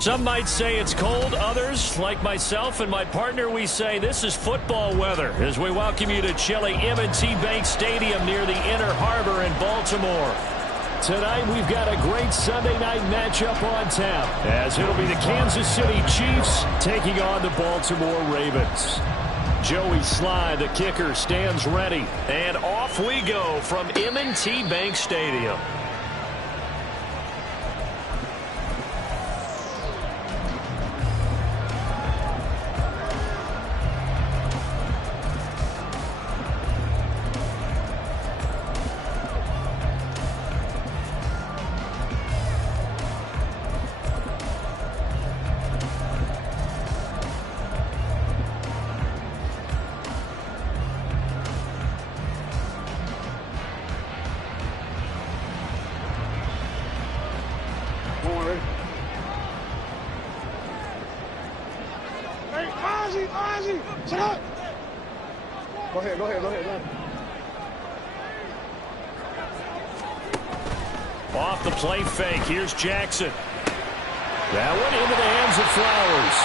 Some might say it's cold. Others, like myself and my partner, we say this is football weather as we welcome you to chilly M&T Bank Stadium near the Inner Harbor in Baltimore. Tonight, we've got a great Sunday night matchup on tap, as it'll be the Kansas City Chiefs taking on the Baltimore Ravens. Joey Sly, the kicker, stands ready. And off we go from M&T Bank Stadium. Go ahead. Off the play fake. Here's Jackson. That one into the hands of Flowers.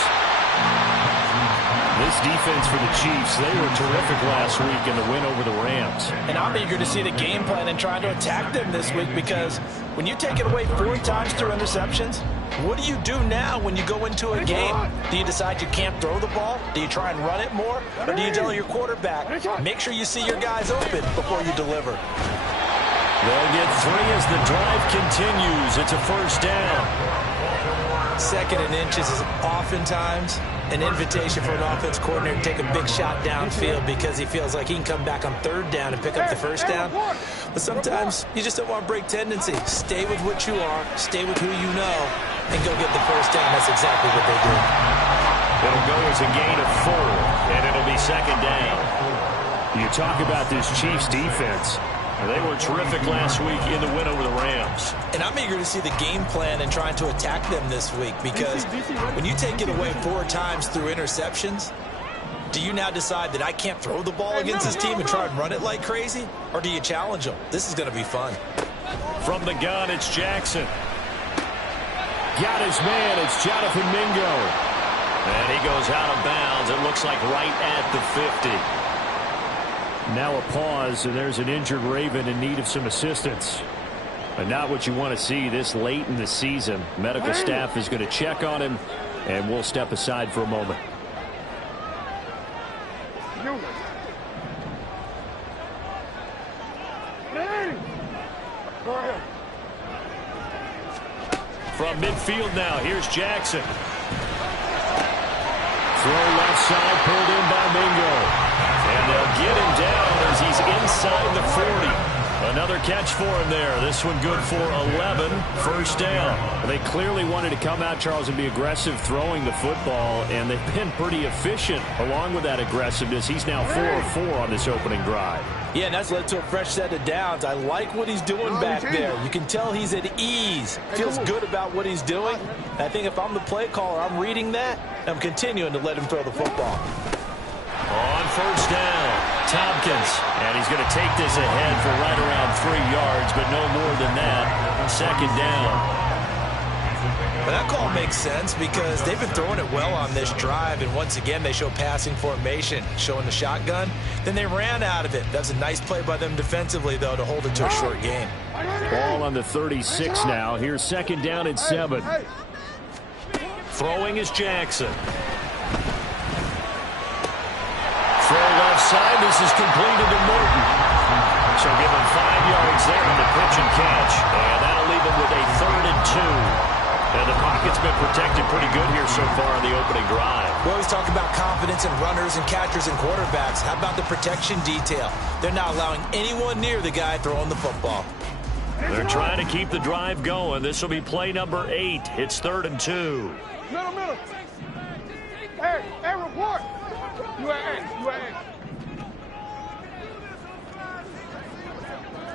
This defense for the Chiefs, they were terrific last week in the win over the Rams. And I'm eager to see the game plan and try to attack them this week, because when you take it away 4 times through interceptions, what do you do now when you go into a game? Do you decide you can't throw the ball? Do you try and run it more? Or do you tell your quarterback, make sure you see your guys open before you deliver? They'll get 3 as the drive continues. It's a first down. 2nd and inches is oftentimes an invitation for an offense coordinator to take a big shot downfield because he feels like he can come back on 3rd down and pick up the first down. But sometimes you just don't want to break tendency. Stay with what you are, stay with who you know, and go get the first down. That's exactly what they do. It'll go as a gain of 4, and it'll be 2nd down. You talk about this Chiefs defense. They were terrific last week in the win over the Rams. And I'm eager to see the game plan and trying to attack them this week, because when you take it away 4 times through interceptions, do you now decide that I can't throw the ball against this team and try and run it like crazy? Or do you challenge them? This is going to be fun. From the gun, it's Jackson. Got his man. It's Jonathan Mingo. And he goes out of bounds. It looks like right at the 50. Now a pause, and there's an injured Raven in need of some assistance. But not what you want to see this late in the season. Medical staff is going to check on him, and we'll step aside for a moment. From midfield now, here's Jackson. Throw left side, pulled in by Mingo. And they'll get him down as he's inside the 40. Another catch for him there. This one good for 11. First down. They clearly wanted to come out, Charles, and be aggressive throwing the football, and they've been pretty efficient along with that aggressive,ness. He's now 4 of 4 on this opening drive. Yeah, and that's led to a fresh set of downs. I like what he's doing back there. You can tell he's at ease. Feels good about what he's doing. I think if I'm the play caller, I'm reading that, and I'm continuing to let him throw the football. On first down, Tompkins. And he's going to take this ahead for right around 3 yards, but no more than that. 2nd down. But that call makes sense because they've been throwing it well on this drive, and once again they show passing formation, showing the shotgun. Then they ran out of it. That's a nice play by them defensively, though, to hold it to a short gain. Ball on the 36 now. Here's 2nd down and 7. Throwing is Jackson. Throw left side. This is completed to Morton. So give him 5 yards there on the pitch and catch. And that'll leave him with a 3rd and 2. And the pocket's been protected pretty good here so far on the opening drive. We always talk about confidence in runners and catchers and quarterbacks. How about the protection detail? They're not allowing anyone near the guy throwing the football. They're trying to keep the drive going. This will be play number 8. It's 3rd and 2. Middle. Hey, report. You at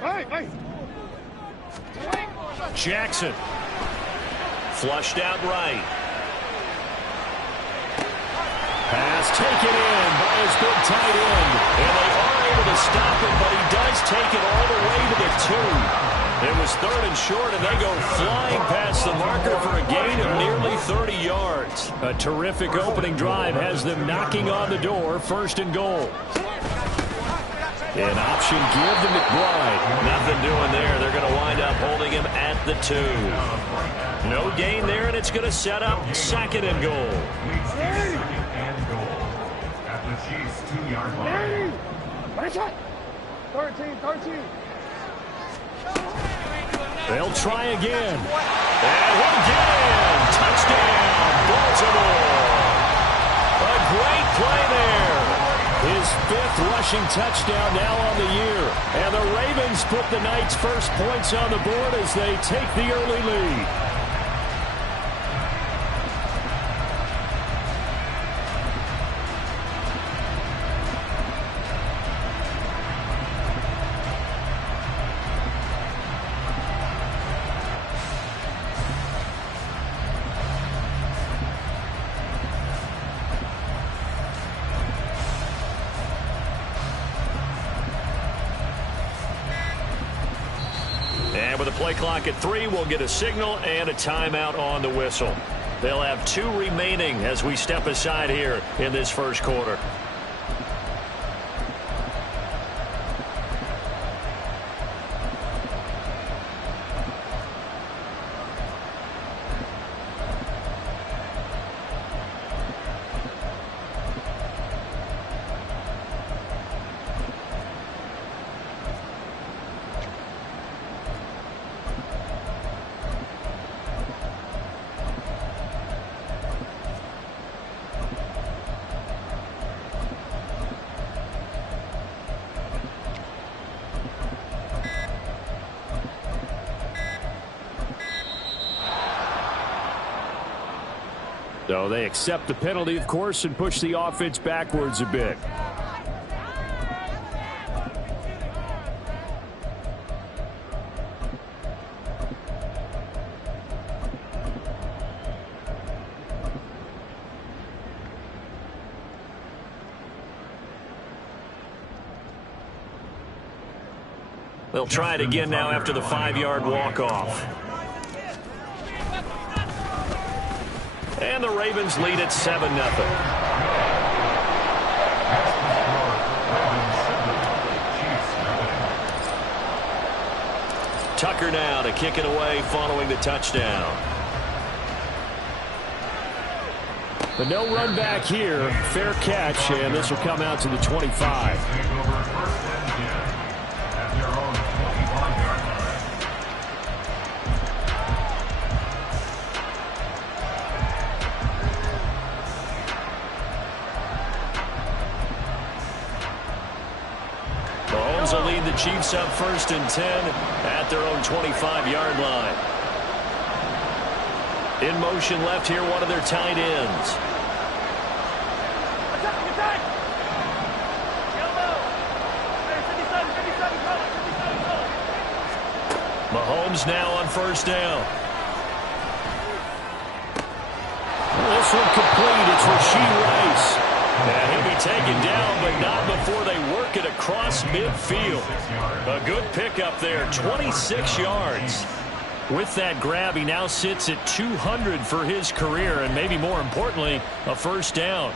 Hey. Jackson. Flushed out right. Pass taken in by his big tight end. And they are able to stop him, but he does take it all the way to the 2. It was is 3rd and short, and they go flying past the marker for a gain of nearly 30 yards. A terrific opening drive has them knocking on the door, 1st and goal. An option give to McBride. Nothing doing there. They're going to wind up holding him at the 2. No gain there, and it's going to set up 2nd and goal. At the Chiefs 2-yard line. 13. They'll try again. And again. Touchdown, Baltimore. A great play there. His 5th rushing touchdown now on the year. And the Ravens put the Knights' first points on the board as they take the early lead. And with the play clock at 3, we'll get a signal and a timeout on the whistle. They'll have 2 remaining as we step aside here in this first quarter. So they accept the penalty, of course, and push the offense backwards a bit. They'll try it again now after the 5-yard walk-off. And the Ravens lead at 7-0. Tucker now to kick it away following the touchdown. But no run back here. Fair catch, and this will come out to the 25. Will lead the Chiefs up 1st and 10 at their own 25-yard line. In motion left here, one of their tight ends. Mahomes now on 1st down. This one complete. It's Rashee Rice. And he'll be taken down, but not before they work it across midfield. A good pickup there, 26 yards. With that grab, he now sits at 200 for his career, and maybe more importantly, a 1st down.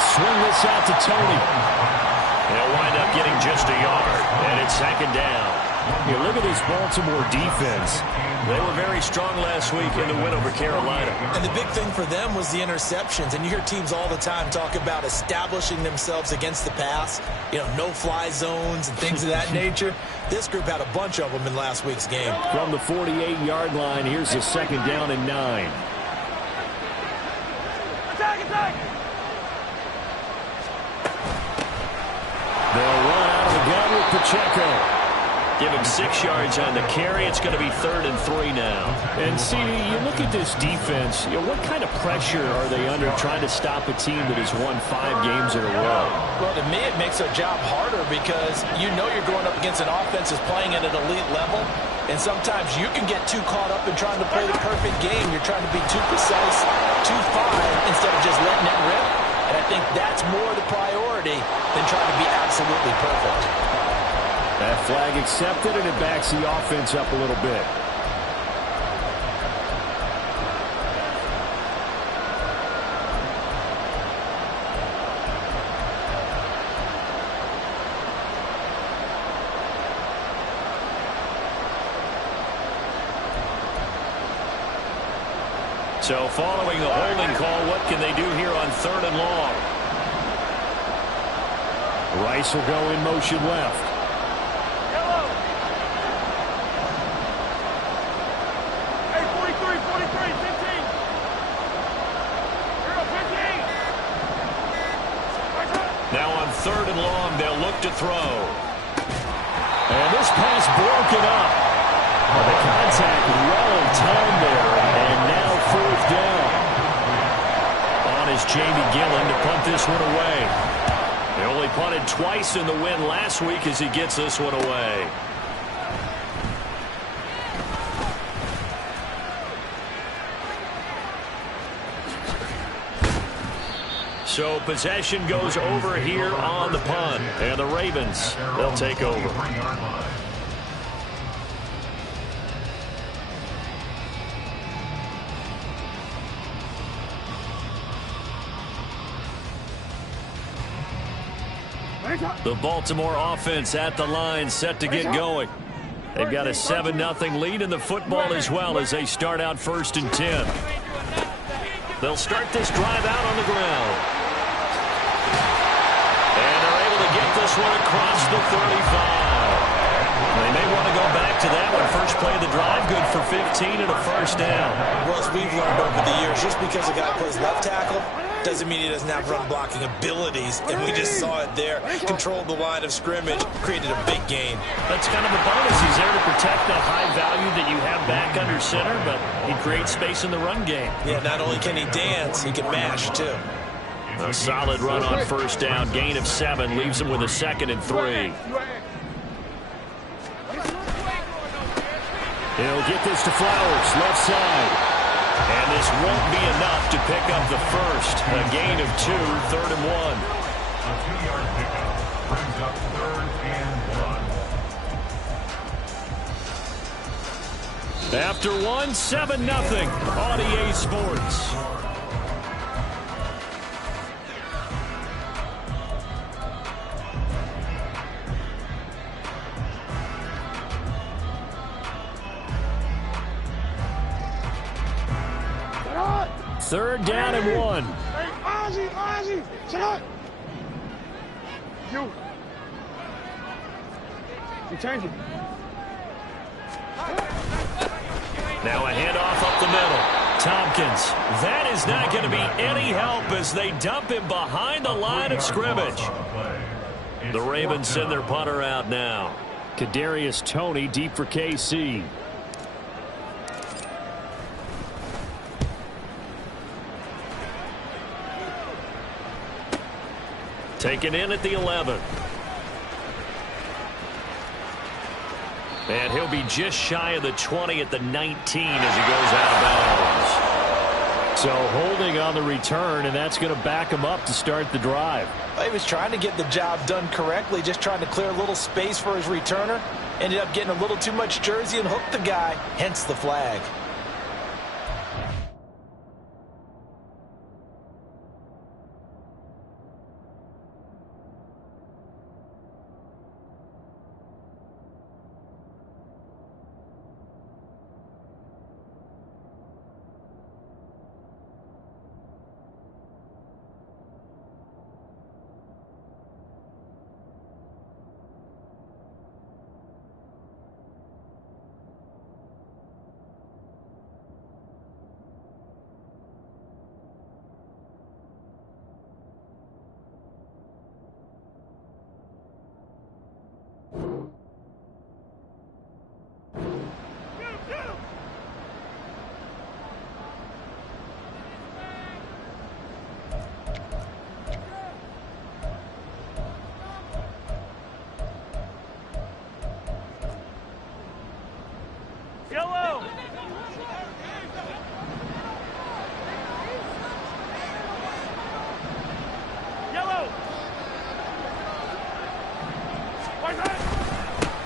Swing this out to Tony. They'll wind up getting just a yard, and it's 2nd down. You look at this Baltimore defense. They were very strong last week in the win over Carolina. And the big thing for them was the interceptions. And you hear teams all the time talk about establishing themselves against the pass, no-fly zones and things of that nature. This group had a bunch of them in last week's game. From the 48-yard line, here's the 2nd down and 9. They'll run out of the gun with Pacheco. Give him 6 yards on the carry. It's going to be 3rd and 3 now. And, CD, you look at this defense, what kind of pressure are they under trying to stop a team that has won 5 games in a row? Well, to me, it makes their job harder because you know you're going up against an offense that's playing at an elite level, and sometimes you can get too caught up in trying to play the perfect game. You're trying to be too precise, too fine, instead of just letting it rip. And I think that's more the priority than trying to be absolutely perfect. That flag accepted, and it backs the offense up a little bit. So following the holding call, what can they do here on 3rd and long? Rice will go in motion left. Hey, 43, 15. Now on 3rd and long, they'll look to throw. And this pass broken up. Well, the contact well timed there, and now 4th down. On is Jamie Gillen to punt this one away. They only punted twice in the win last week as he gets this one away. So possession goes over here on the punt, and the Ravens, they'll take over. The Baltimore offense at the line, set to get going. They've got a 7-0 lead in the football as well as they start out 1st and 10. They'll start this drive out on the ground. And they're able to get this one across the 35. They may want to go back to that one. First play of the drive, good for 15 and a 1st down. Well, as we've learned over the years, just because a guy plays left tackle doesn't mean he doesn't have run-blocking abilities, and we just saw it there. Controlled the line of scrimmage, created a big gain. That's kind of a bonus. He's there to protect that high value that you have back under center, but he creates space in the run game. Yeah, not only can he dance, he can mash, too. A solid run on 1st down. Gain of 7 leaves him with a 2nd and 3. He'll get this to Flowers, left side. And this won't be enough to pick up the 1st. A gain of 2, 3rd and 1. A 2-yard pickup brings up 3rd and 1. After 1, 7-0 on EA Sports. Third down and 1. Hey, Ozzy, shut up. You changing. Now a handoff up the middle. Tompkins. That is not going to be any help as they dump him behind the line of scrimmage. The Ravens send their punter out now. Kadarius Toney deep for KC. Taken in at the 11. And he'll be just shy of the 20 at the 19 as he goes out of bounds. So holding on the return, and that's going to back him up to start the drive. He was trying to get the job done correctly, just trying to clear a little space for his returner. Ended up getting a little too much jersey and hooked the guy, hence the flag. Yellow. Yellow.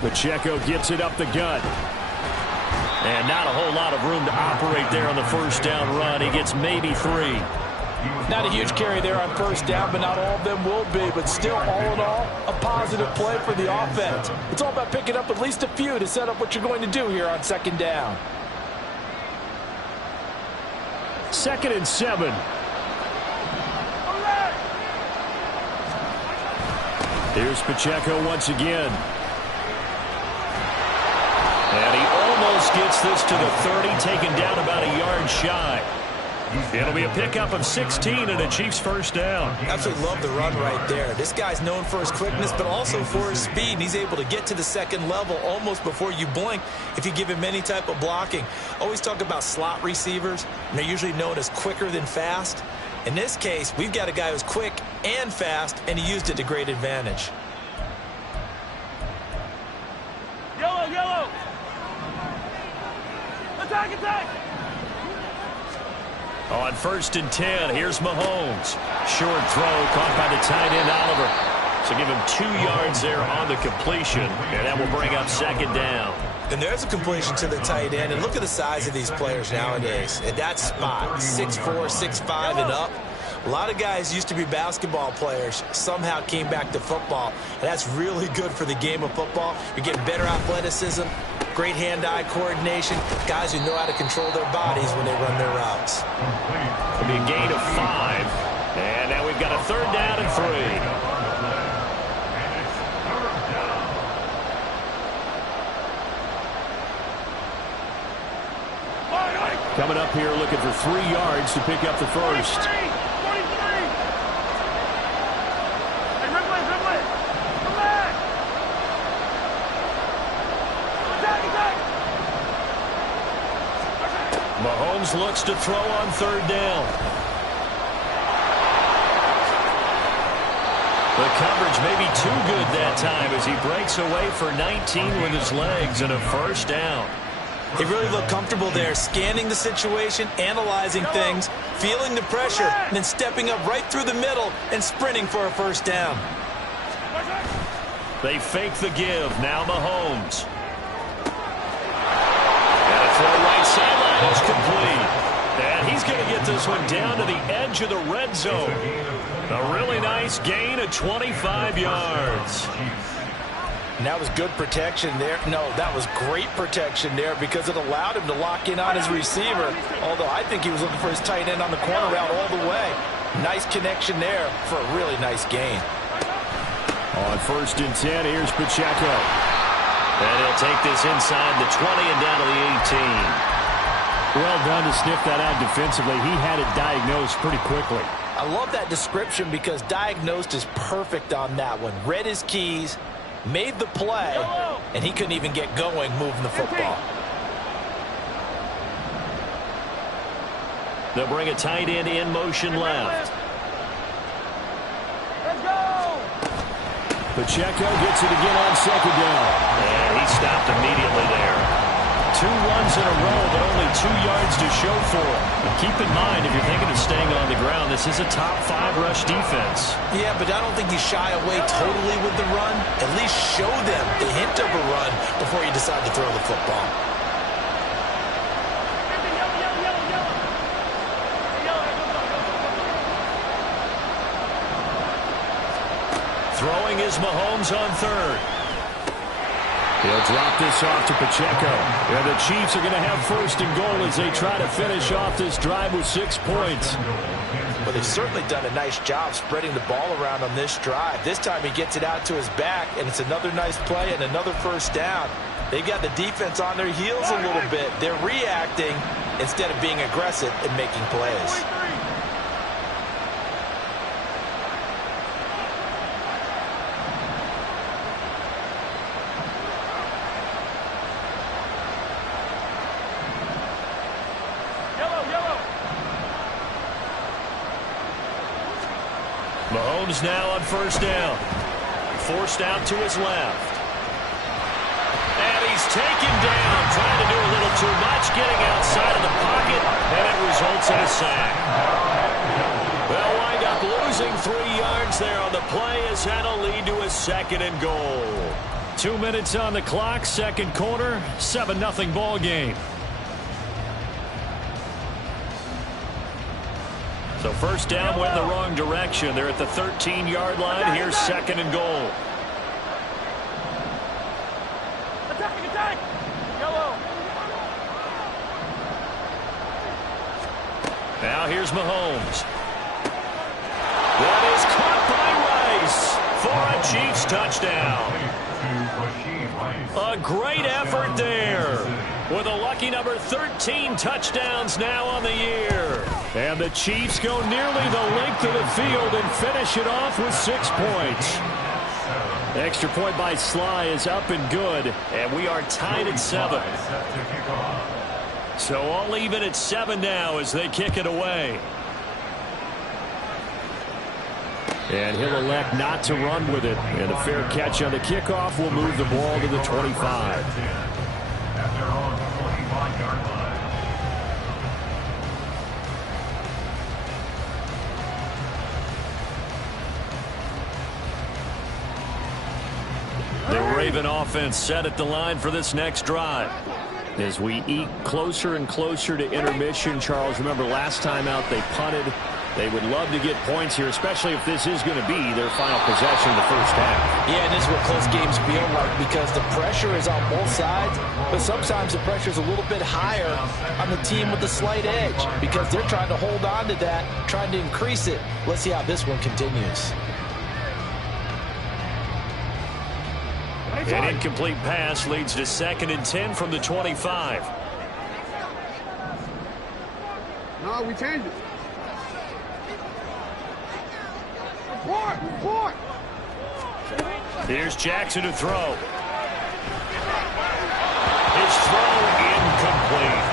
Pacheco gets it up the gut. And not a whole lot of room to operate there on the first down run. He gets maybe 3. Not a huge carry there on first down, but not all of them will be. But still, all in all, a positive play for the offense. It's all about picking up at least a few to set up what you're going to do here on second down. 2nd and 7. Here's Pacheco once again. And he almost gets this to the 30, taken down about a yard shy. It'll be a pickup of 16 and a Chiefs first down. Absolutely love the run right there. This guy's known for his quickness, but also for his speed. And he's able to get to the second level almost before you blink if you give him any type of blocking. Always talk about slot receivers, and they're usually known as quicker than fast. In this case, we've got a guy who's quick and fast, and he used it to great advantage. Yellow, yellow. Attack, attack. On 1st and 10, here's Mahomes. Short throw caught by the tight end, Oliver. So give him 2 yards there on the completion, and that will bring up 2nd down. And there's a completion to the tight end. And look at the size of these players nowadays. At that spot, 6'4", 6'5", and up. A lot of guys used to be basketball players, somehow came back to football. And that's really good for the game of football. You're getting better athleticism, great hand-eye coordination, guys who know how to control their bodies when they run their routes. It'll be a gain of 5. And now we've got a 3rd down and 3. Coming up here looking for 3 yards to pick up the first. 43. Hey, Ripley, Ripley. Come back. Attack, attack. Mahomes looks to throw on 3rd down. The coverage may be too good that time as he breaks away for 19 with his legs and a first down. He really looked comfortable there, scanning the situation, analyzing things, feeling the pressure, and then stepping up right through the middle and sprinting for a first down. They fake the give. Now Mahomes. And a throw right sideline is complete. And he's going to get this one down to the edge of the red zone. A really nice gain of 25 yards. And that was good protection there. No, that was great protection there because it allowed him to lock in on his receiver. Although I think he was looking for his tight end on the corner route all the way. Nice connection there for a really nice gain. On 1st and 10, here's Pacheco. And he'll take this inside the 20 and down to the 18. Well done to sniff that out defensively. He had it diagnosed pretty quickly. I love that description because diagnosed is perfect on that one. Read his keys, made the play, and he couldn't even get going moving the football. They'll bring a tight end in motion left. Let's go. Pacheco gets it again on 2nd down. And he stopped immediately there. 2 runs in a row, but only 2 yards to show for it. But keep in mind, if you're thinking of staying on the ground, this is a top 5 rush defense. Yeah, but I don't think you shy away totally with the run. At least show them the hint of a run before you decide to throw the football. Throwing is Mahomes on 3rd. He'll drop this off to Pacheco. And the Chiefs are going to have 1st and goal as they try to finish off this drive with 6 points. Well, they've certainly done a nice job spreading the ball around on this drive. This time he gets it out to his back, and it's another nice play and another first down. They've got the defense on their heels a little bit. They're reacting instead of being aggressive and making plays. Mahomes now on 1st down. Forced out to his left. And he's taken down, trying to do a little too much, getting outside of the pocket, and it results in a sack. They'll wind up losing 3 yards there on the play as that'll lead to a 2nd and goal. 2 minutes on the clock, second quarter, 7-0 ball game. So first down went in the wrong direction. They're at the 13-yard line. Here's 2nd and goal. Attack, attack! Yellow. Now here's Mahomes. That is caught by Rice for a Chiefs touchdown. A great effort there. With a lucky number 13 touchdowns now on the year. And the Chiefs go nearly the length of the field and finish it off with 6 points. Extra point by Sly is up and good, and we are tied at 7. So all even at 7 now as they kick it away. And he'll elect not to run with it. And a fair catch on the kickoff will move the ball to the 25. The Raven offense set at the line for this next drive. As we eke closer and closer to intermission, Charles, remember last time out they punted. They would love to get points here, especially if this is going to be their final possession in the first half. Yeah, and this is what close games feel like because the pressure is on both sides, but sometimes the pressure is a little bit higher on the team with the slight edge because they're trying to hold on to that, trying to increase it. Let's see how this one continues. An incomplete pass leads to 2nd and 10 from the 25. No, we changed it. Report! Here's Jackson to throw. His throw incomplete.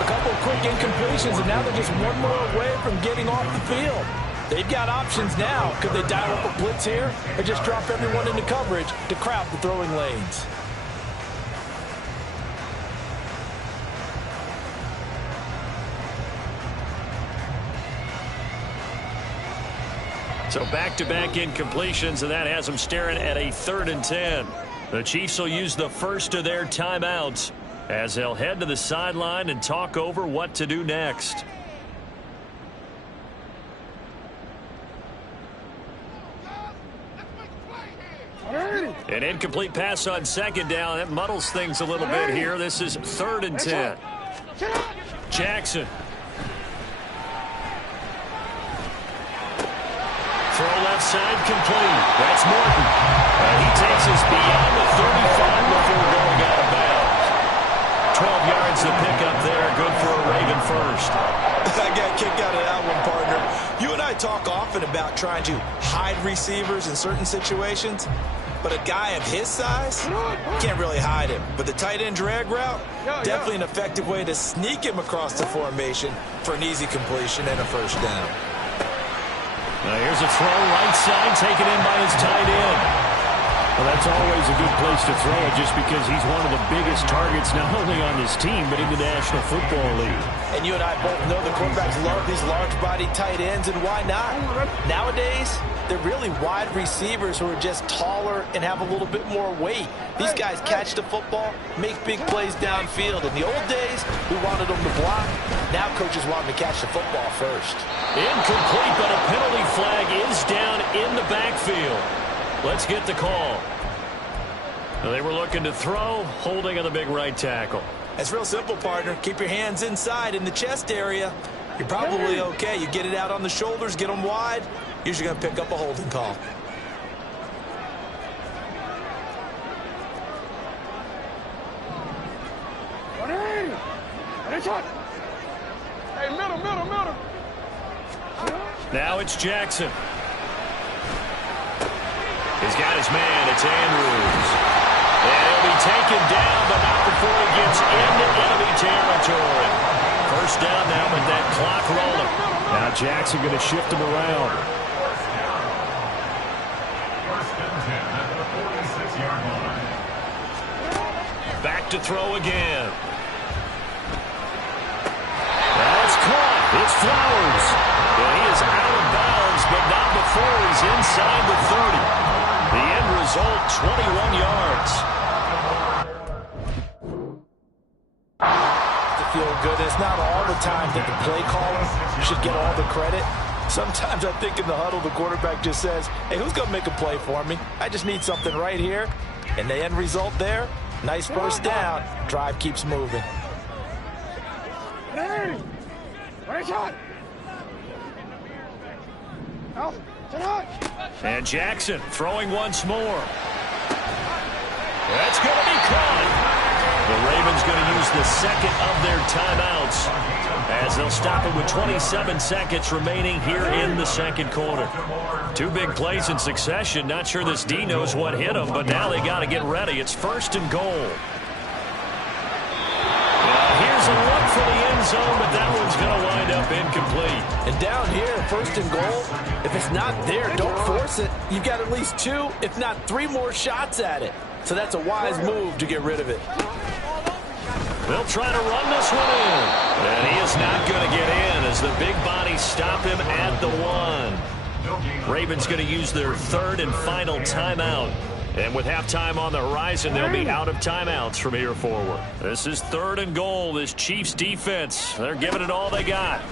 A couple of quick incompletions, and now they're just one more away from getting off the field. They've got options now. Could they dial up a blitz here or just drop everyone into coverage to crowd the throwing lanes? So back-to-back incompletions, and that has them staring at a 3rd and 10. The Chiefs will use the first of their timeouts as they'll head to the sideline and talk over what to do next. An incomplete pass on 2nd down. That muddles things a little bit here. This is 3rd and 10. Jackson. Throw left side complete. That's Morton. He takes us beyond the 35 before going out of bounds. 12 yards to pick up there. Good for a Raven first. I got kicked out of that one, partner. You and I talk often about trying to hide receivers in certain situations. But a guy of his size, can't really hide him. But the tight end drag route, definitely an effective way to sneak him across the formation for an easy completion and a first down. Now here's a throw right side taken in by his tight end. Well, that's always a good place to throw it just because he's one of the biggest targets not only on his team but in the National Football League. And you and I both know the quarterbacks love these large-bodied tight ends, and why not? Nowadays, they're really wide receivers who are just taller and have a little bit more weight. These guys catch the football, make big plays downfield. In the old days, we wanted them to block. Now coaches want them to catch the football first. Incomplete, but a penalty flag is down in the backfield. Let's get the call. They were looking to throw, holding on the big right tackle. It's real simple, partner. Keep your hands inside in the chest area. You're probably okay. You get it out on the shoulders, get them wide. Usually going to pick up a holding call. Hey, middle. Now it's Jackson. He's got his man. It's Andrews. And he'll be taken down, but not before he gets into enemy territory. First down now with that clock rolling. Now Jackson going to shift him around. First and 10 at the 46-yard line. Back to throw again. Flowers. And he is out of bounds, but not before he's inside the 30. The end result, 21 yards. To feel good. It's not all the time that the play caller should get all the credit. Sometimes I think in the huddle, the quarterback just says, hey, who's going to make a play for me? I just need something right here. And the end result there, nice first down. Drive keeps moving. Hey! Right shot! Out! And Jackson throwing once more. That's going to be caught. The Ravens going to use the second of their timeouts as they'll stop it with 27 seconds remaining here in the second quarter. Two big plays in succession. Not sure this D knows what hit them, but now they got to get ready. It's first and goal. Here's a look for the end zone, but that one's going to wind up incomplete. And down here, first and goal, if it's not there, don't force it. You've got at least 2, if not 3 more shots at it. So that's a wise move to get rid of it. They'll try to run this one in. And he is not going to get in as the big bodies stop him at the 1. Ravens going to use their third and final timeout. And with halftime on the horizon, they'll be out of timeouts from here forward. This is third and goal. This Chiefs defense, they're giving it all they got.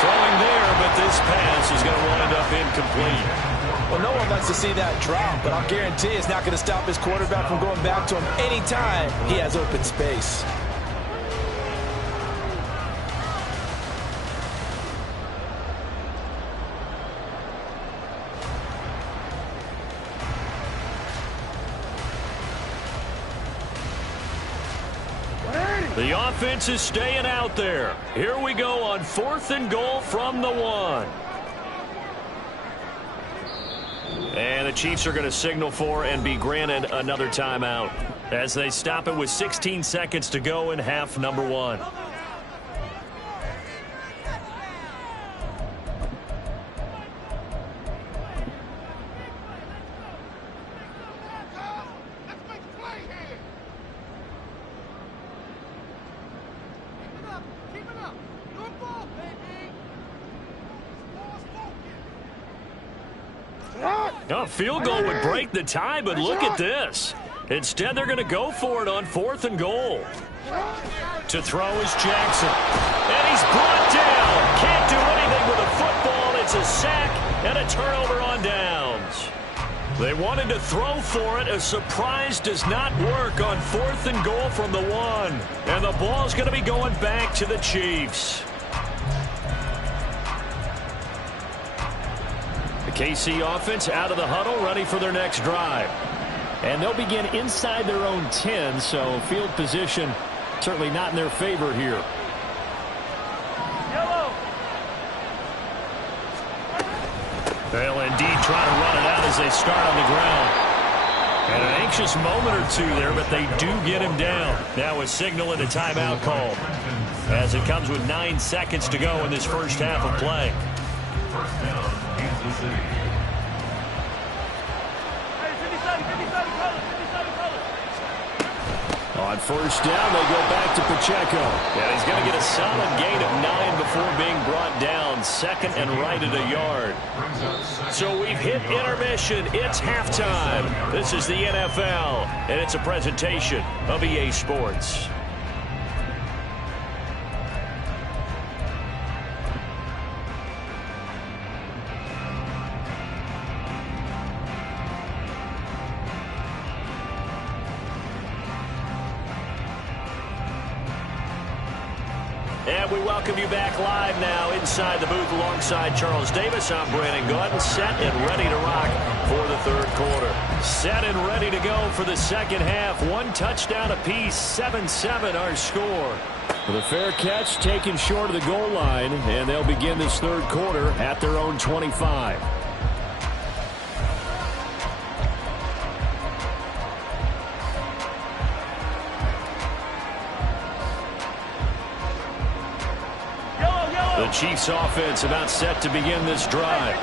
Throwing there, but this pass is going to wind up incomplete. Well, no one likes to see that drop, but I'll guarantee it's not going to stop his quarterback from going back to him anytime he has open space. The offense is staying out there. Here we go on fourth and goal from the 1. And the Chiefs are going to signal for and be granted another timeout as they stop it with 16 seconds to go in half number 1. A field goal would break the tie, but look at this. Instead, they're going to go for it on fourth and goal. To throw is Jackson. And he's brought down. Can't do anything with a football. It's a sack and a turnover on downs. They wanted to throw for it. A surprise does not work on fourth and goal from the 1. And the ball's going to be going back to the Chiefs. KC offense out of the huddle, ready for their next drive. And they'll begin inside their own 10, so field position certainly not in their favor here. Yellow. They'll indeed try to run it out as they start on the ground. And an anxious moment or two there, but they do get him down. Now a signal and a timeout call as it comes with 9 seconds to go in this first half of play. First down, Kansas City. On first down, they go back to Pacheco. Yeah, he's going to get a solid gain of 9 before being brought down. Second and right at a yard. So we've hit intermission. It's halftime. This is the NFL, and it's a presentation of EA Sports. And we welcome you back live now inside the booth alongside Charles Davis. I'm Brandon Gordon, set and ready to rock for the third quarter. Set and ready to go for the second half. 1 touchdown apiece, 7-7 our score. The fair catch taken short of the goal line, and they'll begin this third quarter at their own 25. The Chiefs offense about set to begin this drive.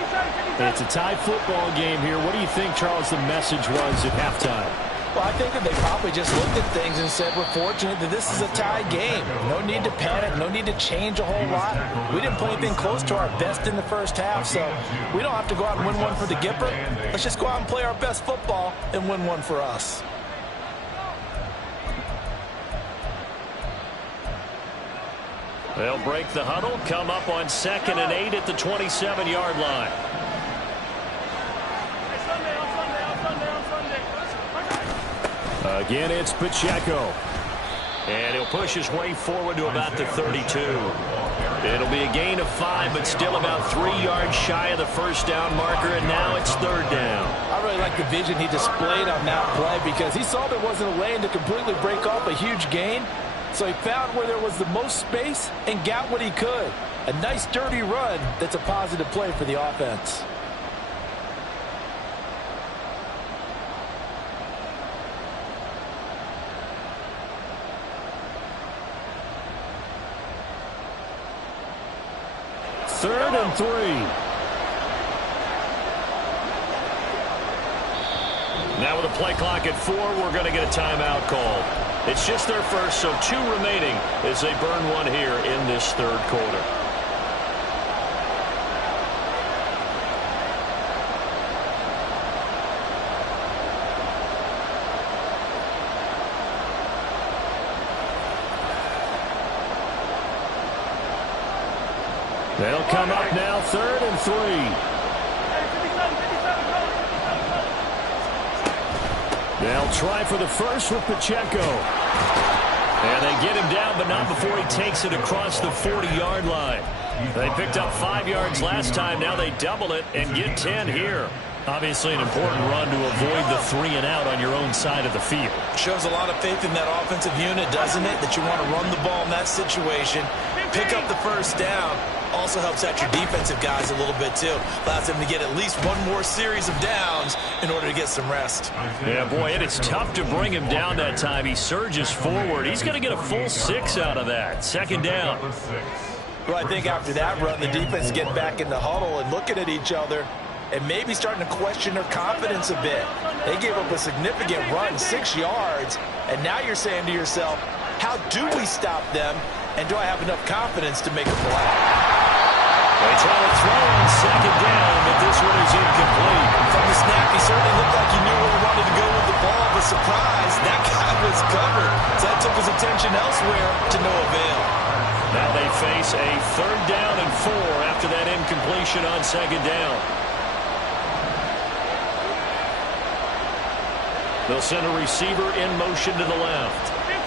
It's a tie football game here. What do you think, Charles, the message was at halftime? Well, I think that they probably just looked at things and said, we're fortunate that this is a tie game. No need to panic, no need to change a whole lot. We didn't play anything close to our best in the first half, so we don't have to go out and win one for the Gipper. Let's just go out and play our best football and win one for us. They'll break the huddle, come up on 2nd and 8 at the 27-yard line. Again, it's Pacheco. And he'll push his way forward to about the 32. It'll be a gain of 5, but still about 3 yards shy of the first down marker, and now it's 3rd down. I really like the vision he displayed on that play because he saw there wasn't a lane to completely break off a huge gain. So he found where there was the most space and got what he could. A nice, dirty run that's a positive play for the offense. Third and 3. Now with a play clock at 4, we're going to get a timeout called. It's just their first, so 2 remaining as they burn one here in this 3rd quarter. They'll come up now, 3rd and 3. They'll try for the first with Pacheco. And they get him down, but not before he takes it across the 40-yard line. They picked up 5 yards last time. Now they double it and get 10 here. Obviously an important run to avoid the 3 and out on your own side of the field. Shows a lot of faith in that offensive unit, doesn't it? That you want to run the ball in that situation. Pick up the first down. Also helps out your defensive guys a little bit, too. Allows them to get at least one more series of downs in order to get some rest. Yeah, boy, and it's tough to bring him down that time. He surges forward. He's going to get a full 6 out of that. 2nd down. Well, I think after that run, the defense getting back in the huddle and looking at each other and maybe starting to question their confidence a bit. They gave up a significant run, 6 yards, and now you're saying to yourself, how do we stop them, and do I have enough confidence to make a play? They try to throw on 2nd down, but this one is incomplete. From the snap, he certainly looked like he knew where he wanted to go with the ball, but surprise, that guy was covered. So that took his attention elsewhere to no avail. Now they face a 3rd down and 4 after that incompletion on 2nd down. They'll send a receiver in motion to the left. 15.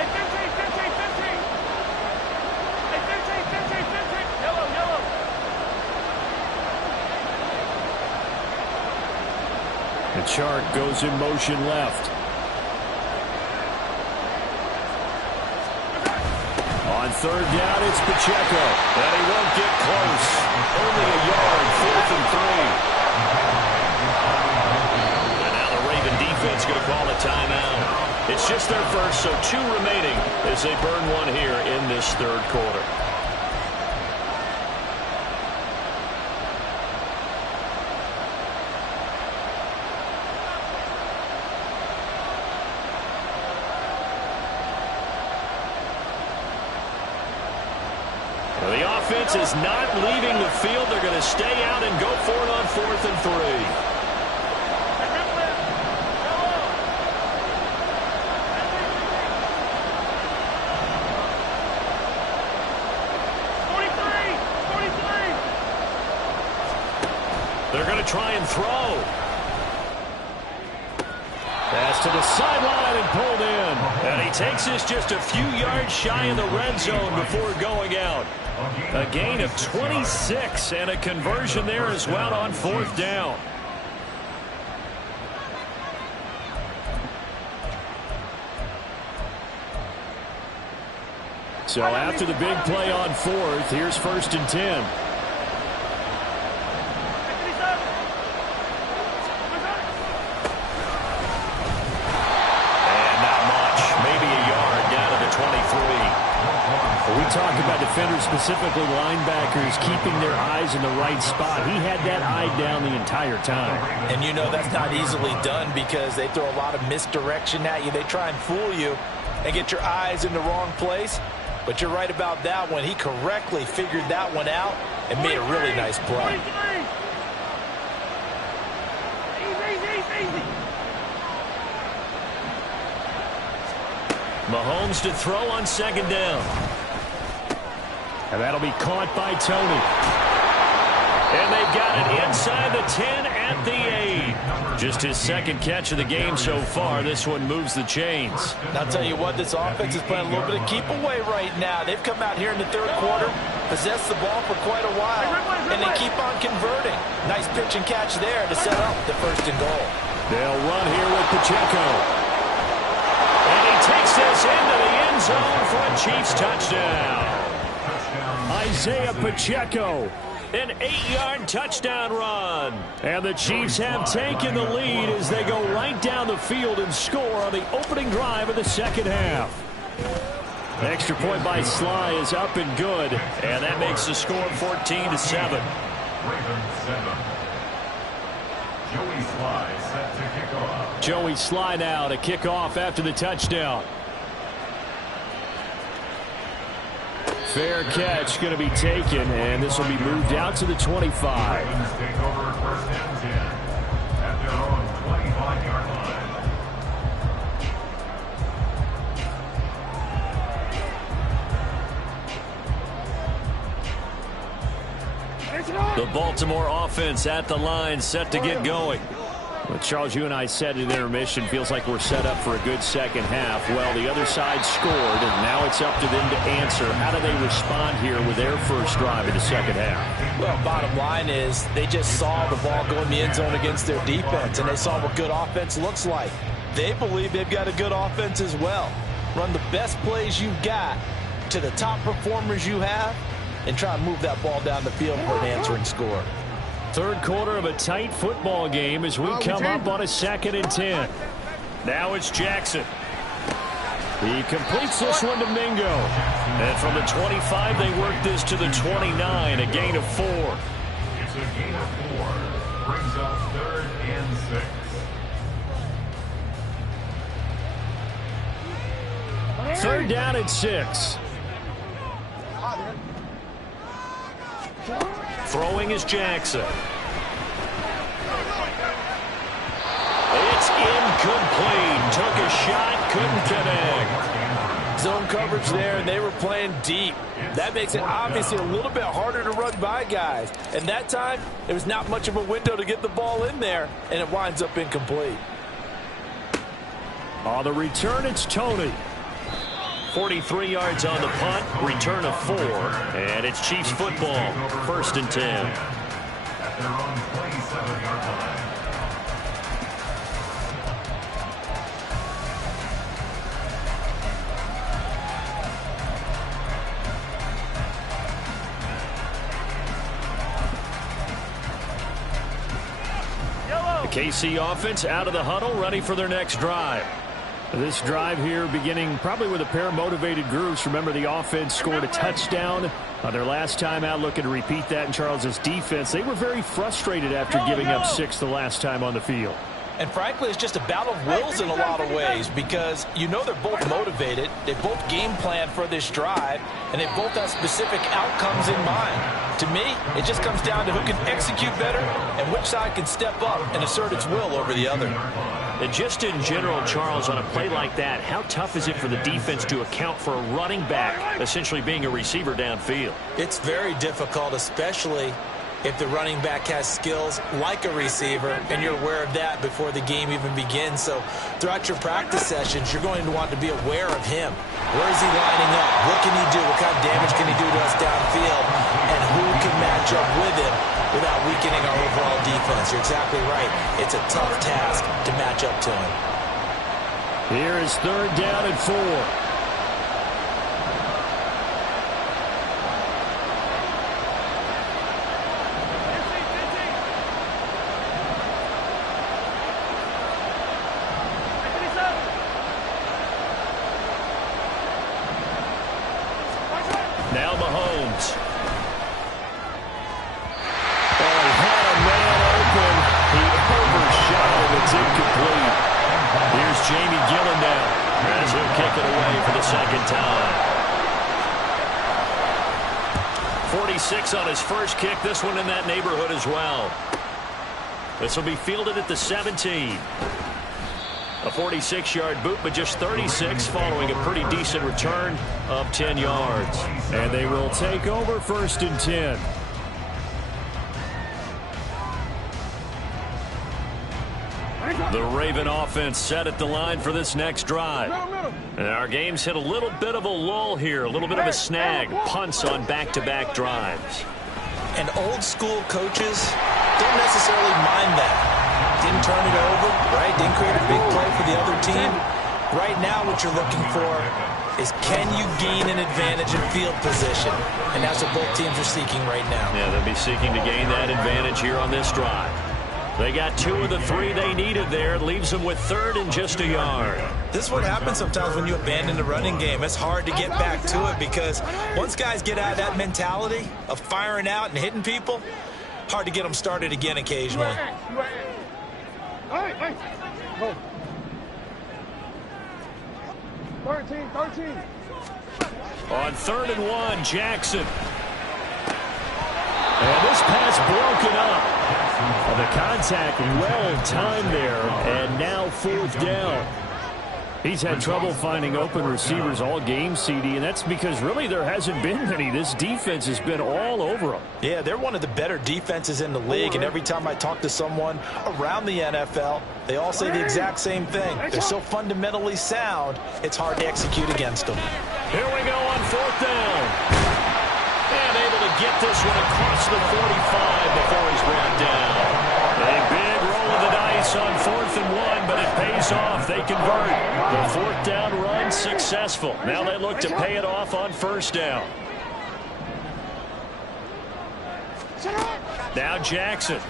Hey, 15, 15, 15. Hey, 15, 15, 15. Yellow, yellow. The chart goes in motion left. On 3rd down, it's Pacheco. And he won't get close. Only a yard, 4th and 3. Defense going to call a timeout. It's just their first, so 2 remaining as they burn one here in this 3rd quarter. Well, the offense is not leaving the field. They're going to stay out and go for it on 4th and 3. They're going to try and throw. Pass to the sideline and pulled in. And he takes this just a few yards shy of the red zone before going out. A gain of 26 and a conversion there as well on 4th down. So after the big play on 4th, here's 1st and 10. We talk about the defenders, specifically linebackers, keeping their eyes in the right spot. He had that eye down the entire time. And you know that's not easily done because they throw a lot of misdirection at you. They try and fool you and get your eyes in the wrong place. But you're right about that one. He correctly figured that one out and made a really nice play. Mahomes to throw on second down. And that'll be caught by Tony. And they've got it inside the 10 at the 8. Just his second catch of the game so far. This one moves the chains. I'll tell you what, this offense is playing a little bit of keep away right now. They've come out here in the third quarter, possessed the ball for quite a while, and they keep on converting. Nice pitch and catch there to set up the first and goal. They'll run here with Pacheco. And he takes this into the end zone for a Chiefs touchdown. Isaiah Pacheco, an 8-yard touchdown run. And the Chiefs have taken the lead as they go right down the field and score on the opening drive of the second half. The extra point by Sly is up and good, and that makes the score 14-7. Ravens 7. Joey Sly set to kick off. Joey Sly now to kick off after the touchdown. Fair catch going to be taken, and this will be moved out to the 25. Ravens take over first and 10 at their own 25-yard line. The Baltimore offense at the line, set to get going. Well, Charles, you and I said in intermission, feels like we're set up for a good second half. Well, the other side scored, and now it's up to them to answer. How do they respond here with their first drive in the second half? Well, bottom line is they just saw the ball go in the end zone against their defense, and they saw what good offense looks like. They believe they've got a good offense as well. Run the best plays you've got to the top performers you have, and try and move that ball down the field for an answering score. Third quarter of a tight football game as we come up on a 2nd and 10. Now it's Jackson. He completes this one to Mingo. And from the 25, they work this to the 29, a gain of 4. It's a gain of 4. Brings up 3rd and 6. Third down at 6. Throwing is Jackson. It's incomplete. Took a shot, couldn't connect. Zone coverage there, and they were playing deep. That makes it obviously a little bit harder to run by guys. And that time, there was not much of a window to get the ball in there, and it winds up incomplete. On the return, it's Tony. 43 yards on the punt, return of 4, and it's Chiefs football, 1st and 10. At their own 27-yard line. The KC offense out of the huddle, ready for their next drive. This drive here beginning probably with a pair of motivated groups. Remember, the offense scored a touchdown on their last time out, looking to repeat that in Charles's defense. They were very frustrated after giving up 6 the last time on the field. And frankly, it's just a battle of wills in a lot of ways because you know they're both motivated. They both game plan for this drive, and they both have specific outcomes in mind. To me, it just comes down to who can execute better and which side can step up and assert its will over the other. And just in general, Charles, on a play like that, how tough is it for the defense to account for a running back essentially being a receiver downfield? It's very difficult, especially if the running back has skills like a receiver, and you're aware of that before the game even begins. So throughout your practice sessions, you're going to want to be aware of him. Where is he lining up? What can he do? What kind of damage can he do to us downfield? And who can match up with him without weakening our overall defense? You're exactly right. It's a tough task to match up to him. Here is 3rd down and 4. Now Mahomes Jamie Gillen down as he'll kick it away for the second time. 46 on his first kick. This one in that neighborhood as well. This will be fielded at the 17. A 46-yard boot, but just 36 following a pretty decent return of 10 yards. And they will take over 1st and 10. The Raven offense set at the line for this next drive. And our game's hit a little bit of a lull here, a little bit of a snag. Punts on back-to-back drives. And old school coaches don't necessarily mind that. Didn't turn it over, right? Didn't create a big play for the other team. Right now what you're looking for is, can you gain an advantage in field position? And that's what both teams are seeking right now. Yeah, they'll be seeking to gain that advantage here on this drive. They got 2 of the 3 they needed there. It leaves them with 3rd and just a yard. This is what happens sometimes when you abandon the running game. It's hard to get back to it because once guys get out of that mentality of firing out and hitting people, hard to get them started again occasionally. Hey. Go. 13. On 3rd and 1, Jackson. And this pass broken up. The contact well timed there, and now 4th down. He's had trouble finding open receivers all game, CD, and that's because really there hasn't been many. This defense has been all over them. Yeah, they're one of the better defenses in the league, and every time I talk to someone around the NFL, they all say the exact same thing. They're so fundamentally sound, it's hard to execute against them. Here we go on 4th down. And able to get this one across the 45 before he's brought down. A big roll of the dice on 4th and 1, but it pays off. They convert. The 4th down run successful. Now they look to pay it off on 1st down. Now Jackson.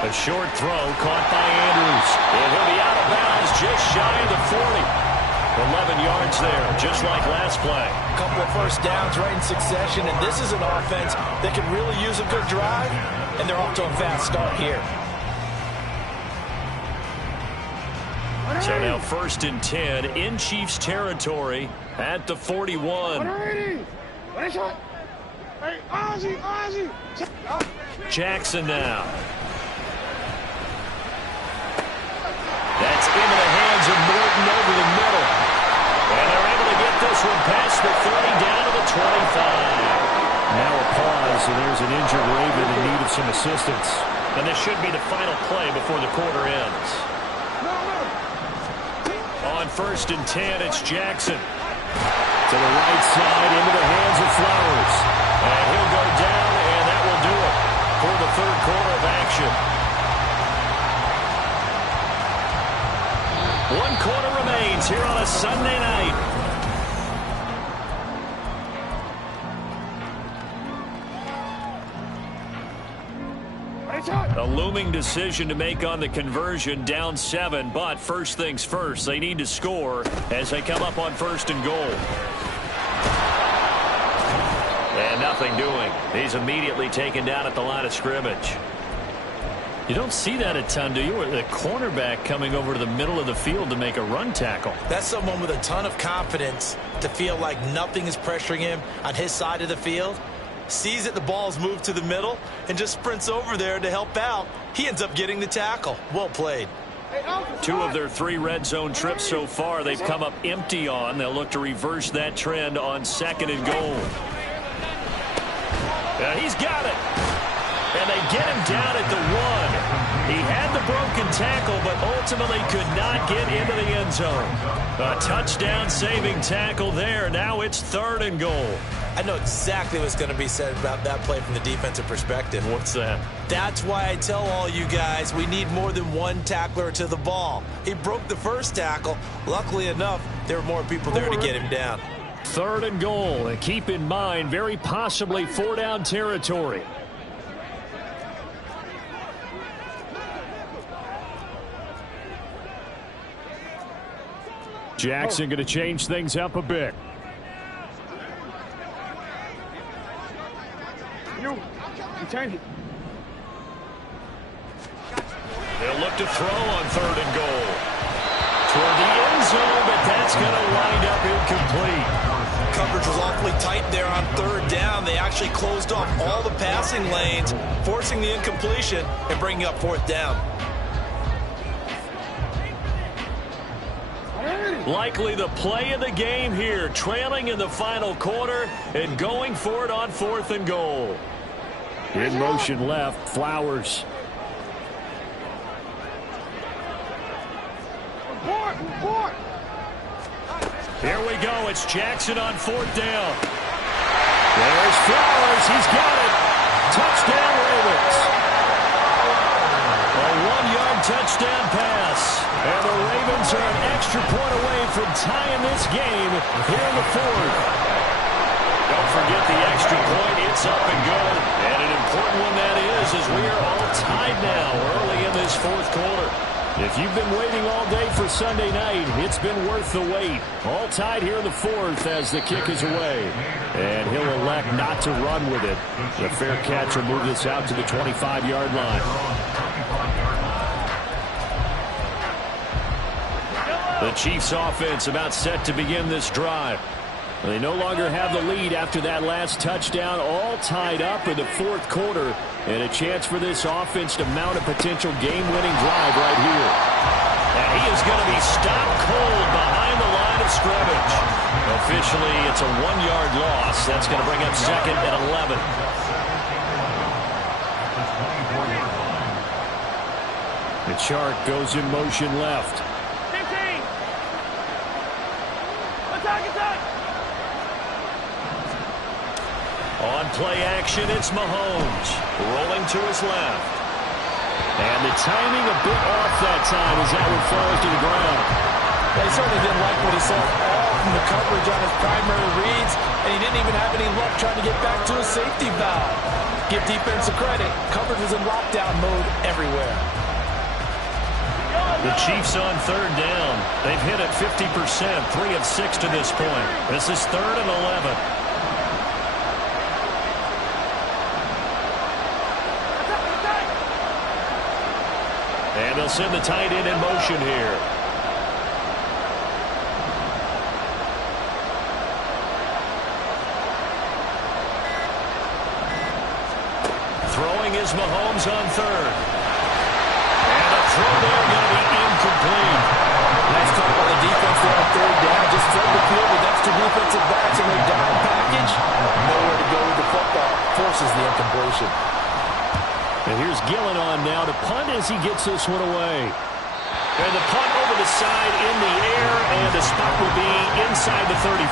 A short throw caught by Andrews. And he'll be out of bounds just shy of the 40. 11 yards there, just like last play. A couple of 1st downs right in succession, and this is an offense that can really use a good drive, and they're off to a fast start here. So now 1st and 10 in Chiefs territory at the 41. Jackson now. That's into the hands of Morton over the middle. And they're able to get this one past the 30 down to the 25. Now a pause, and there's an injured Raven in need of some assistance. And this should be the final play before the quarter ends. On 1st and 10, it's Jackson. To the right side, into the hands of Flowers. And he'll go down, and that will do it for the 3rd quarter of action. 1 quarter remains here on a Sunday night. A looming decision to make on the conversion, down 7, but first things first, they need to score as they come up on 1st and goal. And nothing doing. He's immediately taken down at the line of scrimmage. You don't see that a ton, do you? The cornerback coming over to the middle of the field to make a run tackle. That's someone with a ton of confidence to feel like nothing is pressuring him on his side of the field. Sees that the ball's moved to the middle and just sprints over there to help out. He ends up getting the tackle. Well played. 2 of their 3 red zone trips so far they've come up empty on. They'll look to reverse that trend on 2nd and goal. He's got it. And they get him down at the 1. He had the broken tackle, but ultimately could not get into the end zone. A touchdown-saving tackle there. Now it's 3rd and goal. I know exactly what's going to be said about that play from the defensive perspective. What's that? That's why I tell all you guys we need more than one tackler to the ball. He broke the first tackle. Luckily enough, there were more people there to get him down. 3rd and goal. And keep in mind, very possibly 4-down territory. Jackson going to change things up a bit. You change it. They'll look to throw on 3rd and goal. toward the end zone, but that's going to wind up incomplete. Coverage was awfully tight there on third down. They actually closed off all the passing lanes, forcing the incompletion and bringing up fourth down. Likely the play of the game here, trailing in the final quarter and going for it on 4th and goal. In motion left, Flowers. Here we go. It's Jackson on 4th down. There's Flowers. He's got it. Touchdown, Ravens. A 1-yard touchdown pass. And the Ravens are an extra point away from tying this game here in the 4th. Don't forget the extra point. It's up and good. And an important one that is, as we are all tied now early in this 4th quarter. If you've been waiting all day for Sunday night, it's been worth the wait. All tied here in the 4th as the kick is away. And he'll elect not to run with it. The fair catch will move this out to the 25-yard line. The Chiefs offense about set to begin this drive. They no longer have the lead after that last touchdown, all tied up in the 4th quarter, and a chance for this offense to mount a potential game-winning drive right here. And he is going to be stopped cold behind the line of scrimmage. Officially, it's a 1-yard loss. That's going to bring up 2nd and 11. The chart goes in motion left. 15. Attack. On play action, it's Mahomes. Rolling to his left. And the timing a bit off that time as that one falls to the ground. Well, he certainly didn't like what he saw all from the coverage on his primary reads, and he didn't even have any luck trying to get back to his safety valve. Give defensive credit. Coverage was in lockdown mode everywhere. The Chiefs on 3rd down. They've hit it 50%, 3 of 6 to this point. This is 3rd and 11. And they'll send the tight end in motion here. Throwing is Mahomes on 3rd. And a throw there going to be incomplete. Nice call by the defense there on 3rd down. Just flood the field with extra defensive backs in their down package. Nowhere to go with the football. Forces the incompletion. And here's Gillen on now to punt as he gets this one away. And the punt over the side in the air, and the spot will be inside the 35.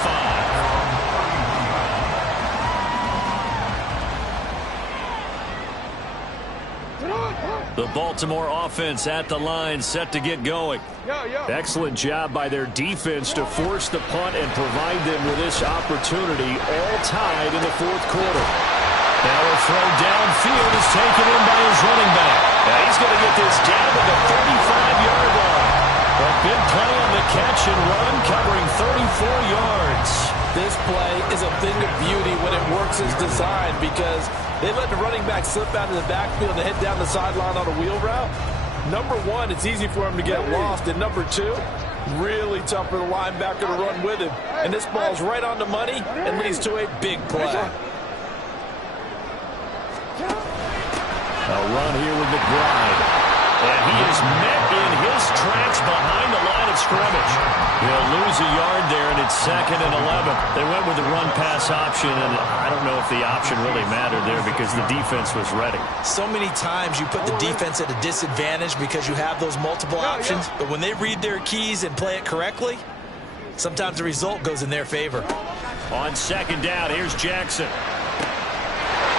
The Baltimore offense at the line, set to get going. Excellent job by their defense to force the punt and provide them with this opportunity, all tied in the 4th quarter. Now a throw downfield is taken in by his running back. Now he's going to get this down to the 35-yard line. A big play on the catch and run, covering 34 yards. This play is a thing of beauty when it works as designed, because they let the running back slip out of the backfield and head down the sideline on a wheel route. Number one, it's easy for him to get lost. And number two, really tough for the linebacker to run with him. And this ball's right on the money and leads to a big play. A run here with McBride. And he is met in his tracks behind the line of scrimmage. He'll lose a yard there, and it's 2nd and 11. They went with the run-pass option, and I don't know if the option really mattered there because the defense was ready. So many times you put the defense at a disadvantage because you have those multiple options, but when they read their keys and play it correctly, sometimes the result goes in their favor. On 2nd down, here's Jackson.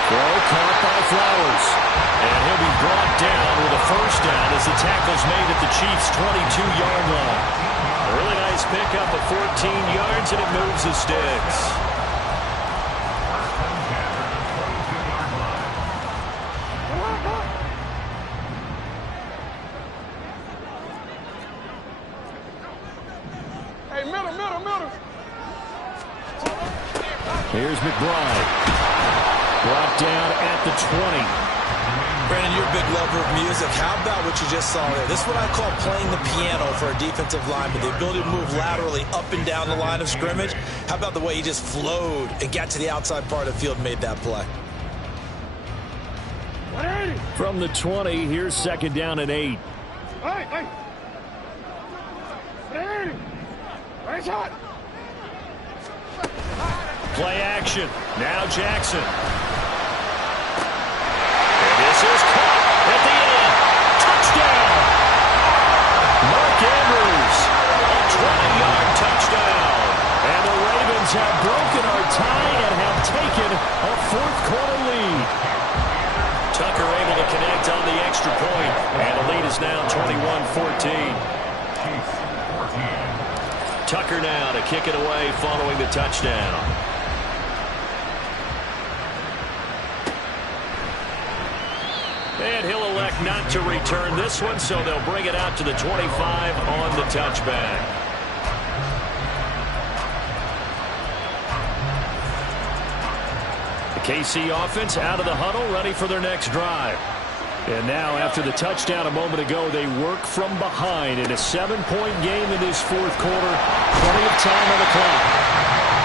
Throw caught by Flowers. And he'll be brought down with a 1st down as the tackle's made at the Chiefs' 22-yard line. A really nice pickup of 14 yards, and it moves the sticks. Hey, middle. Here's McBride. Brought down at the 20. Brandon, you're a big lover of music. How about what you just saw there? This is what I call playing the piano for a defensive lineman. The ability to move laterally up and down the line of scrimmage. How about the way he just flowed and got to the outside part of the field and made that play? From the 20, here's second down and 8. Play action. Now Jackson. And this is caught at the end. Touchdown. Mark Andrews. A 20-yard touchdown. And the Ravens have broken our tie and have taken a fourth-quarter lead. Tucker able to connect on the extra point. And the lead is now 21-14. Tucker now to kick it away following the touchdown. And he'll elect not to return this one, so they'll bring it out to the 25 on the touchback. The KC offense out of the huddle, ready for their next drive. And now, after the touchdown a moment ago, they work from behind in a 7-point game in this fourth quarter. Plenty of time on the clock.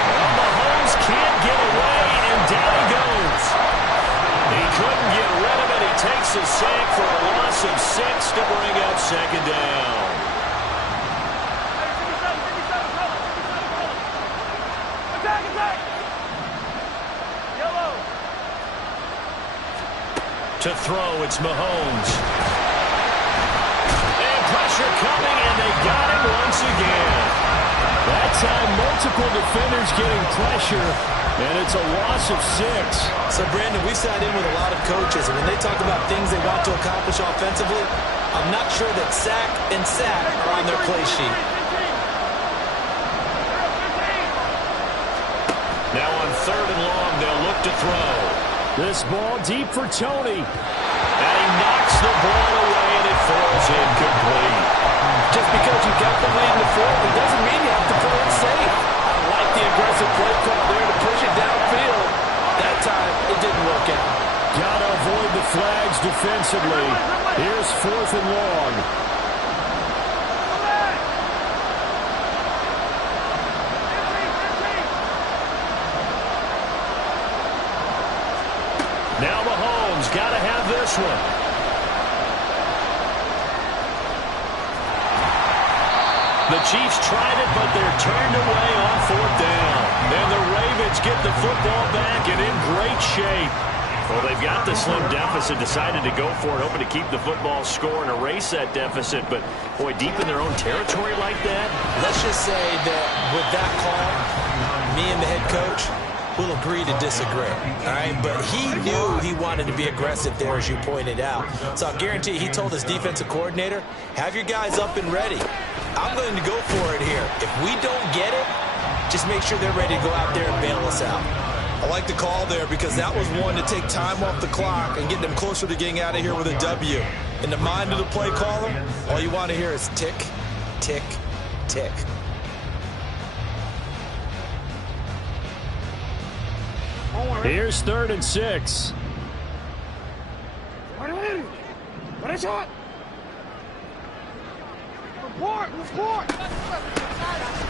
Well, Mahomes can't get away, and down he goes. He couldn't get rid of it. He takes a sack for a loss of 6 to bring up second down. To throw, it's Mahomes. And pressure coming, and they got him once again. That time, multiple defenders getting pressure, and it's a loss of 6. So, Brandon, we sat in with a lot of coaches, and when they talk about things they want to accomplish offensively, I'm not sure that sack and sack are on their play sheet. Now on 3rd and long, they'll look to throw. This ball deep for Tony. And he knocks the ball away, and it falls incomplete. Just because you got the lead in the fourth, it doesn't mean you have to play it safe. I like the aggressive play call there to push it downfield. That time, it didn't work out. Gotta avoid the flags defensively. Here's 4th and long. Now Mahomes got to have this one. The Chiefs tried it, but they're turned away on 4th down. And the Ravens get the football back and in great shape. Well, they've got the slim deficit, decided to go for it, hoping to keep the football score and erase that deficit. But, boy, deep in their own territory like that. Let's just say that with that call, me and the head coach will agree to disagree, all right? But he knew he wanted to be aggressive there, as you pointed out. So I guarantee he told his defensive coordinator, have your guys up and ready. I'm going to go for it here. If we don't get it, just make sure they're ready to go out there and bail us out. I like the call there because that was one to take time off the clock and get them closer to getting out of here with a W. In the mind of the play caller, all you want to hear is tick, tick, tick. Here's 3rd and 6.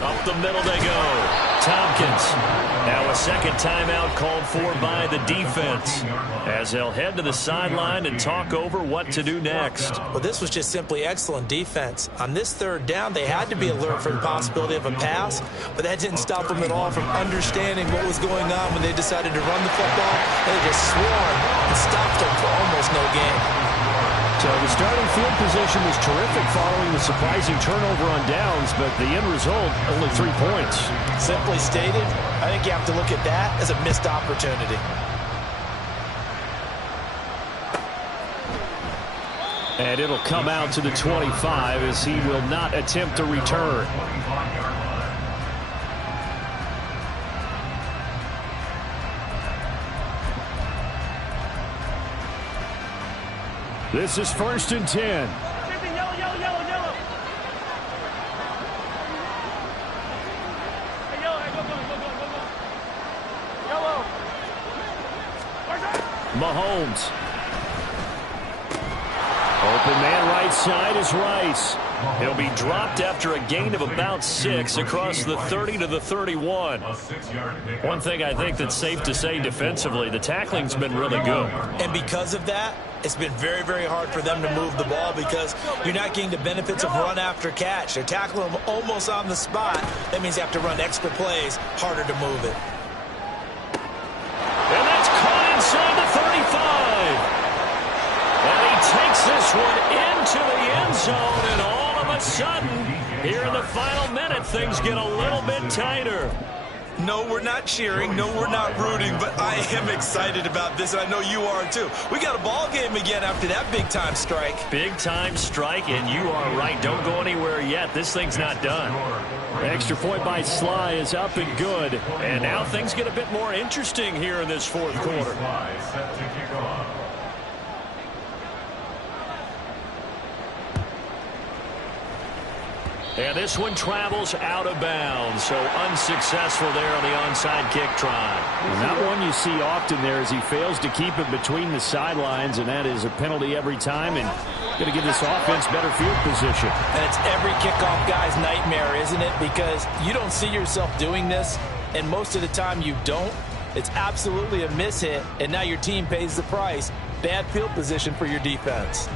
Up the middle they go. Tompkins. Now a second timeout called for by the defense as they'll head to the sideline and talk over what to do next. Well, this was just simply excellent defense. On this 3rd down, they had to be alert for the possibility of a pass, but that didn't stop them at all from understanding what was going on when they decided to run the football. They just swarmed and stopped them for almost no gain. So the starting field position was terrific following the surprising turnover on downs, but the end result, only 3 points. Simply stated, I think you have to look at that as a missed opportunity. And it'll come out to the 25 as he will not attempt to return. This is 1st and 10. Yellow. Hey, yellow, go. Yellow. Mahomes. Open man right side is Rice. He'll be dropped after a gain of about 6 across the 30 to the 31. One thing I think that's safe to say defensively, the tackling's been really good. And because of that, it's been very, very hard for them to move the ball because you're not getting the benefits of run after catch. They're tackling them almost on the spot. That means you have to run extra plays, harder to move it. And that's caught inside the 35. And he takes this one into the end zone, and all of a sudden, here in the final minute, things get a little bit tighter. No, we're not cheering. No, we're not rooting, but I am excited about this, and I know you are too. We got a ball game again after that big-time strike. Big-time strike, and you are right. Don't go anywhere yet. This thing's not done. The extra point by Sly is up and good. And now things get a bit more interesting here in this fourth quarter. Set to kick off. And this one travels out of bounds, so unsuccessful there on the onside kick try. Not one you see often there as he fails to keep it between the sidelines, and that is a penalty every time, and going to give this offense better field position. And it's every kickoff guy's nightmare, isn't it? Because you don't see yourself doing this, and most of the time you don't. It's absolutely a mishit, and now your team pays the price. Bad field position for your defense.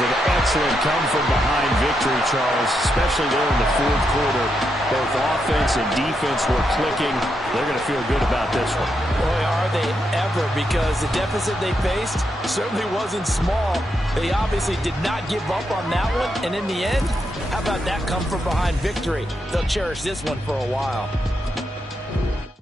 An excellent come-from-behind victory, Charles, especially there in the fourth quarter. Both offense and defense were clicking. They're going to feel good about this one. Boy, are they ever, because the deficit they faced certainly wasn't small. They obviously did not give up on that one, and in the end, how about that come-from-behind victory? They'll cherish this one for a while.